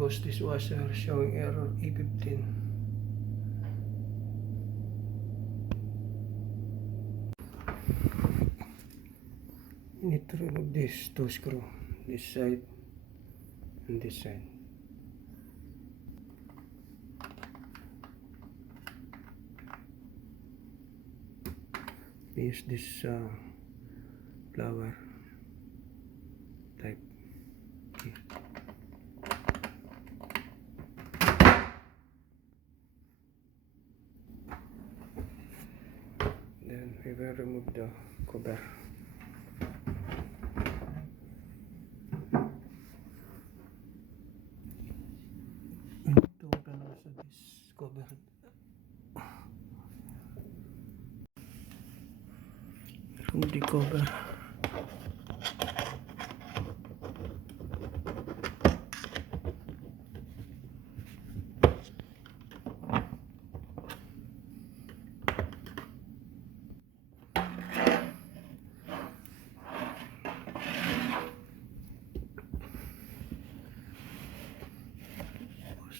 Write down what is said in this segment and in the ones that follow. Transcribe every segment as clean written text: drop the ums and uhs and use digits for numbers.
Bosch Dishwasher showing error E15. You need to remove these two screws, this side and this side. Use this flower type. Okay. Then we will remove the cover. We need to open also this cover. Remove the cover.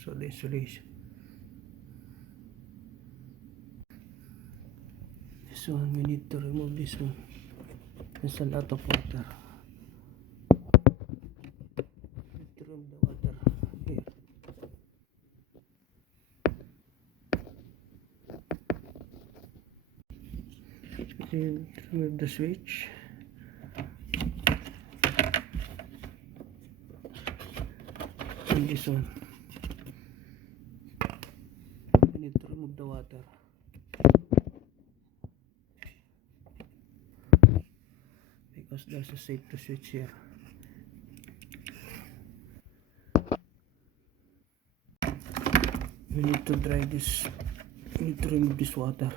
So the insulation. This one we need to remove this one. There's a lot of water. Need to remove the water here. Need to remove the switch. And this one. We need to remove the water. Because there's a safety switch here. We need to dry this. We need to remove this water.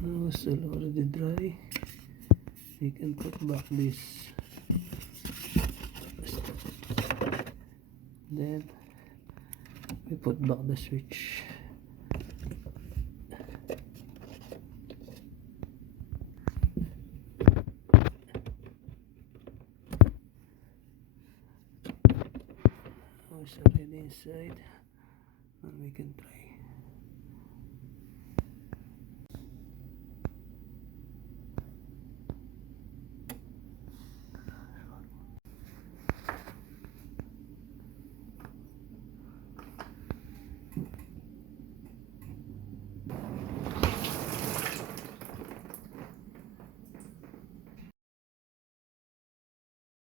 Now it's already dry. We can put back this. Then we put back the switch. Now it's already inside, and we can try.